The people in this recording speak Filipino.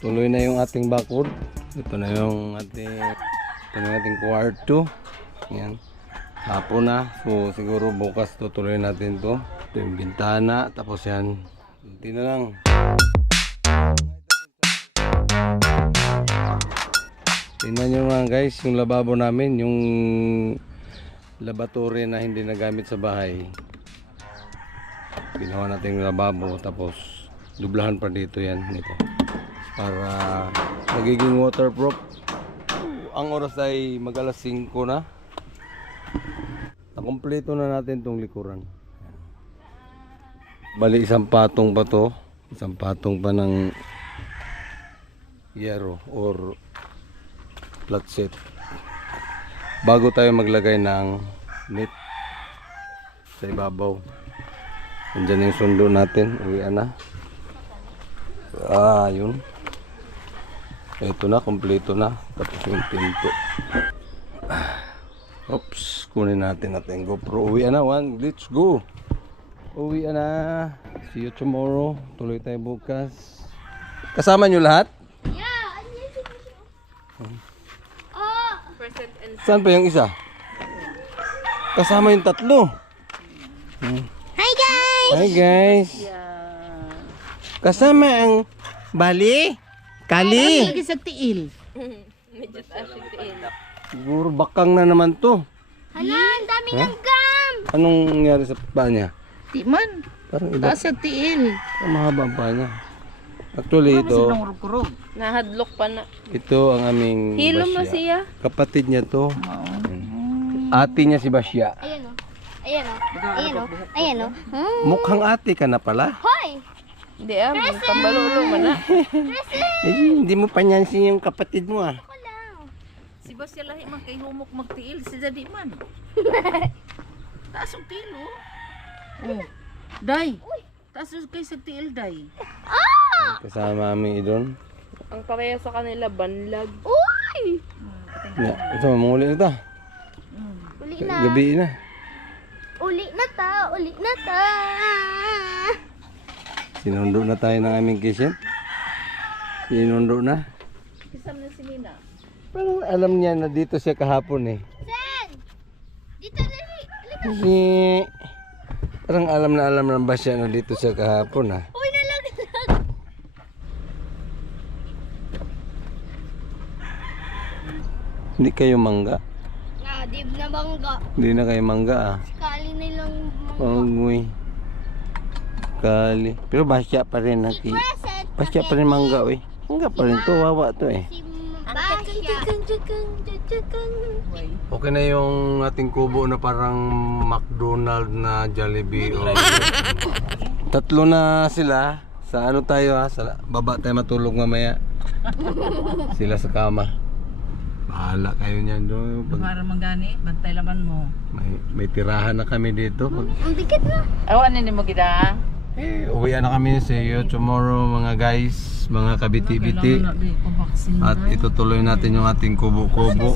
tuloy na yung ating bakod. Ito na yung ating kwarto. Yan. Hapon na. So siguro bukas tutuloy natin to. Ito yung bintana. Tapos yan. Hindi na lang. Tingnan nyo mga guys, yung lababo namin, yung laboratory na hindi nagamit sa bahay. Ginawa natin yung lababo, tapos dublahan pa dito yan, nito. Para magiging waterproof. Ang oras ay mag-alas 5 na. Nakompleto na natin tong likuran. Bali isang patong pa to. Isang patong pa ng yero or flat set bago tayo maglagay ng net sa ibabaw. Andyan yung sundo natin, uwian na. Yun, ito na, kompleto na. Tapos yung pinto. Oops, kunin natin ating GoPro. Uwian na, let's go. Uwian na. See you tomorrow. Tuloy tayo bukas. Kasama nyo lahat? Saan pa yung isa? Kasama yung tatlo. Hi guys! Hi guys! Kasama ang Bali? Kali? Lagi sa tiil. Medyo taas yung tiil. Siguro bakang na naman to. Hala, ang daming langgam! Anong nangyari sa paa niya? Di man. Parang iba. Taas sa tiil. Mahaba ang paa niya. Actually ito, Nahadlok pa na. ito ang aming Hilo mo Basya. siya. Kapatid niya to. Ate niya si Basya. Ayan o. Ayan o. Ayan o. Ayan o. Mukhang ate ka na pala. Hoy! Hindi kambalulong man na. Hindi mo panyansin yung kapatid mo ah. Ako lang. Si Basya lahi man kay humok magtiil si Jadi man. Taas ang tilo. Oh. Day. Taas kay sa tiil day. Kasama kami doon. Ang pareha sa kanila, banlag. Uy! Ito, manguli na ta. Uli na. Gabi na. Uli na ta. Uli na ta. Sinundo na tayo ng aming kitchen. Sinundo na. Kisam na si Nina. Parang alam niya na dito siya kahapon eh. Sen! Dito dali. Kasi parang alam na ba siya na dito siya kahapon ah. Uy na lang. Hindi kayo mangga. Di na bangga. Hindi na kayo mangga ah. Kali nilang Pangoy. Kali. Pero basya pa rin ah. present. Basya pa rin mangga eh. Mangga pa rin to. Wawa to eh. Si Basya. Okay na yung ating kubo na parang McDonald na Jollibee o tatlo na sila. Sa ano tayo ha? Sa baba tayo matulog mamaya. Sila sa kama. Bahala kayo niyan doon. Para manggani, bantay laman mo. May tirahan na kami dito. Ang bigat na. Awan ni mo gida. Uwian na kami. See you tomorrow mga guys. Mga kabiti-biti. At itutuloy natin yung ating kubo-kubo.